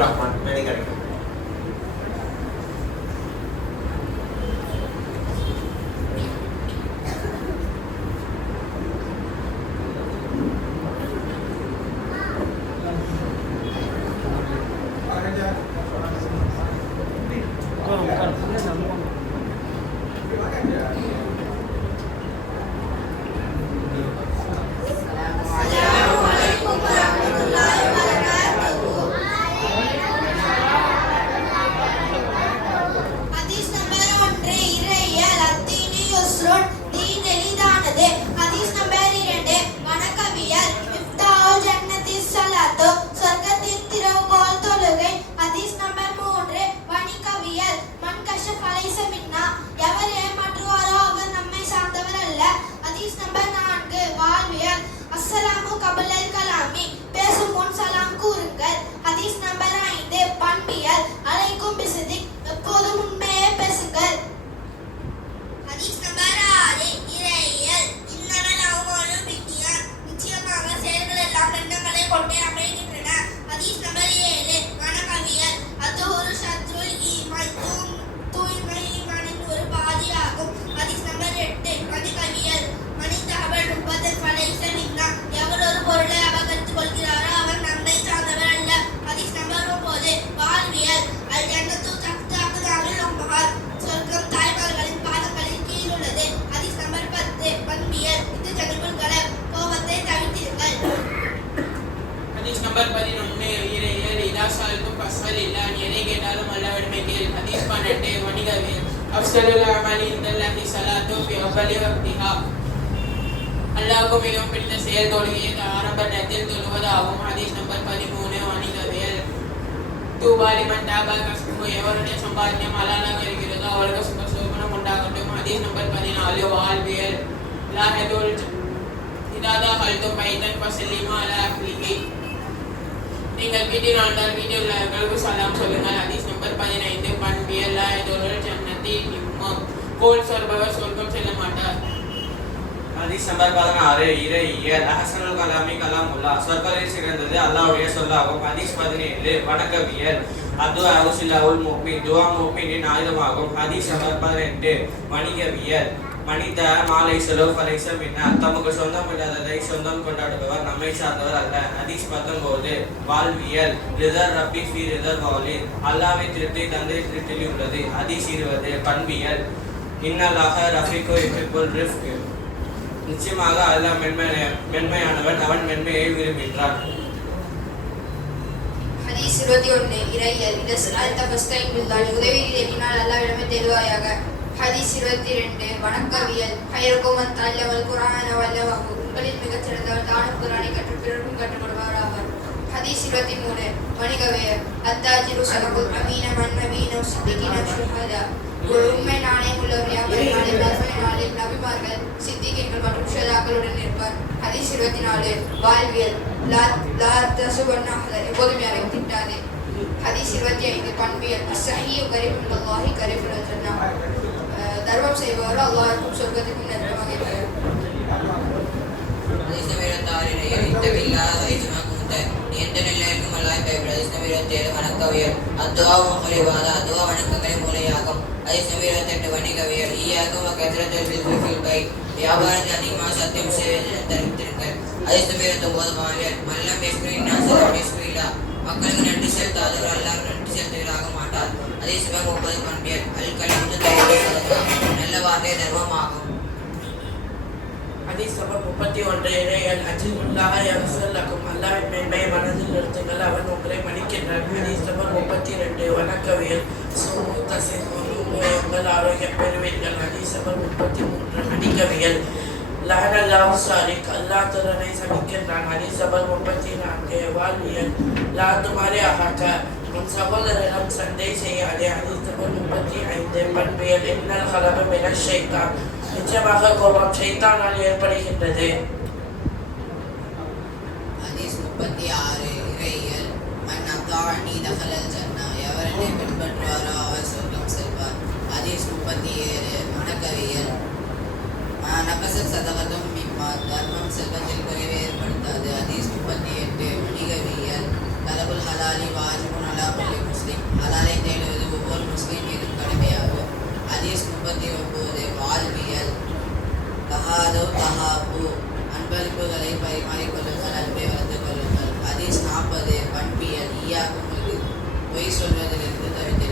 ரஹ்மான் மேலே கிடைக்கும். नंबर 11 இறையல் இதாசாலுக்கும் பஸ்வல் இல்லா நீ எதை கேட்டாலும் அல்லாஹ்விடமே கேள். ஹதீஸ் 12 வணிகவியல் அஃஸலுல் அமலி இன்தல்லாஹி ஸலாத்து ஃபி அவ்வலி வக்திஹா. அல்லாஹ்வுக்கு மிகவும் பிடித்த செயல் தொழுகையை ஆரம்ப நேரத்தில் தொழுவதாகும். ஹதீஸ் நம்பர் 13 வணிகவியல் தூபா லிமன் தாபா கஸ்பு எவருடைய சம்பாத்தியம் ஹலாலாக இருக்கிறதோ அவருக்கு சுகசோபனம் உண்டாகட்டும். ஹதீஸ் நம்பர் 14 வாழ்வியல் லாஹதுல் இதாதா ஹல்தும் பைதன் ஃபஸல்லிமா அலா அஹ்லிஹி. நீங்கள் வீட்டில் ஆண்டால் வீட்டில் உள்ளவர்களுக்கு சலாம் சொல்லுங்கள். ஹதீஸ் நம்பர் 15 பண்பியல் லாஹதுல் ஜன்னதி கோல் சொல்பவர் சொர்க்கம் செல்ல மாட்டார். ஹதீஸ் நம்பர் 16 இறையியல் அஹ்சனுல் கலாமி கலாமுல்லா சொற்களில் சிறந்தது அல்லாஹ்வுடைய சொல்லாகும். ஹதீஸ் 17 வணக்கவியல் அத்துஆ உசிலாவுல் முஃமின் துஆ முஃமினின் ஆயுதமாகும். ஹதீஸ் நம்பர் 18 வணிகவியல் மனித மாலை செலவு பலைச மின்னா தமக்கு சொந்தம் இல்லாததை சொந்தம் கொண்டாடுபவர் நம்மை சார்ந்தவர் அல்ல. ஹதீஸ் 19 வாழ்வியல் ரிதர் ரப்பி ஃபி ரிதர் வாலித் அல்லாஹ்வை திருப்தி தந்தை திருப்தியில் உள்ளது. ஹதீஸ் 20 பண்பியல் இன்னல்லாஹ ரஃபீகு யுஹிப்புல் ரிஃப்க் நிச்சயமாக அல்லாஹ் மென்மையானவன் அவன் மென்மையை விரும்புகிறான். ஹதீஸ் 21 இறையல் இதஸ்அல்த ஃபஸ்தைன் பில்லாஹ் உதவி தேடினால் அல்லாஹ்விடமே தேடுவாயாக. ஹதீஸ் 22 வணக்கவியல் ஹைருக்கும் மன் தஅல்லமல் குர்ஆன வல்லமஹு உங்களில் மிகச் சிறந்தவர் தானும் குர்ஆனை கற்று பிறருக்கும் கற்றுக் கொடுப்பவர் ஆவார். ஹதீஸ் 23 வணிகவியல் அத்தாஜிரு ஸதகுல் அமீன மன் நபீன சித்திகீன ஷுஹதா ஒரு உண்மை நாணயம் உள்ளவர் வியாபாரி நாளில் மறுமை நாளில் நபிமார்கள் சித்திகீன்கள் மற்றும் ஷுஹதாக்களுடன் இருப்பார். ஹதீஸ் 24 வாழ்வியல் லா தசுபன்னா எப்போதும் யாரையும் திட்டாதே. ஹதீஸ் 25 பண்பியல் அஸ்ஸஹீஹு கரீபுன் மினல்லாஹி கரீபுன் மினல் ஜன்னah தர்மம் செய்பவர் அல்லாஹ்வுக்கும் சொர்க்கத்துக்கும் நெருக்கமாக இருக்கிறார். ஹதீஸ் நம்பர் 26 இத்தகில்லாஹ வைஸ்மா குந்த நீ எந்த நிலையிலும் அல்லாஹ்வை பயப்படு. ஹதீஸ் நம்பர் 27 வணக்கவியல் அத்துஆ முஹலிவாத அதுவா வணக்கங்களின் மூலையாகும். ஹதீஸ் நம்பர் 28 வணிகவியல் ஈயாக்கும் கத்ரத்துல் ஃபில் பை வியாபாரத்தில் அதிகமாக சத்தியம் செய்வதை தவிர்த்திருங்கள். ஹதீஸ் நம்பர் 29 மாவியல் மல்லம் யஸ்குரின் நாஸ யஸ்குரில்லா மக்களுக்கு நன்றி செலுத்தாதவர் அல்லாஹ் நன்றி செலுத்துவதாக மாட்டார். ஹதீஸ் நம்பர் 30 பண்பியல் அல் கலிமத்து தய்யிபா நல்ல வார்த்தை தர்மமாகும். ஹதீஸ் நம்பர் 31 இறையல் அஜிமுல்லாஹ யஃஸல் லக்கும் அல்லாஹ்வின் மேன்மையை மனதில் நிறுத்துங்கள் அவன் உங்களை மன்னிக்கின்றான். ஹதீஸ் நம்பர் 32 வணக்கவியல் சுமு தஸிஹு உங்கள் ஆரோக்கியம் பெறுவீர்கள். ஹதீஸ் நம்பர் 33 வணிகவியல் லஅனல்லாஹு ஸாரிக் அல்லாஹ் திருடனை சபிக்கின்றான். ஹதீஸ் நம்பர் 34 வாழ்வியல் லா துமாரி அஹக உன் சகோதரனிடம் சண்டை செய்யாதே. ஹதீஸ் நம்பர் 35 பண்பியல் இன்னல் கலப மினஷ் ஷைத்தான் நிச்சயமாக கோபம் ஷைத்தானால் ஏற்படுகின்றது. ஹதீஸ் 36 இறையியல் மன் அத்தாஅனி தஹலல் ஜன்னா எவர் என்னை பின்பற்றுவாரோ அவர் சொர்க்கம் செல்வார். ஹதீஸ் 37 வணக்கவியல் நபச சதகத்தும் மிம்மா தர்மம் செல்வத்தில் குறைவை ஏற்படுத்தாது. ஹதீஸ் 38 வணிகவியல் தலபுல் ஹலாலி வாஜிபுன் அலா தஹாதோ தஹாபு அன்பளிப்புகளை பரிமாறிக்கொள்ளுங்கள், அன்பை வளர்த்துக் கொள்ளுங்கள். ஹதீஸ் 40 பண்பியல் ஈயாக்கும் பொய் சொல்வதிலிருந்து தவிர்த்திருங்கள்.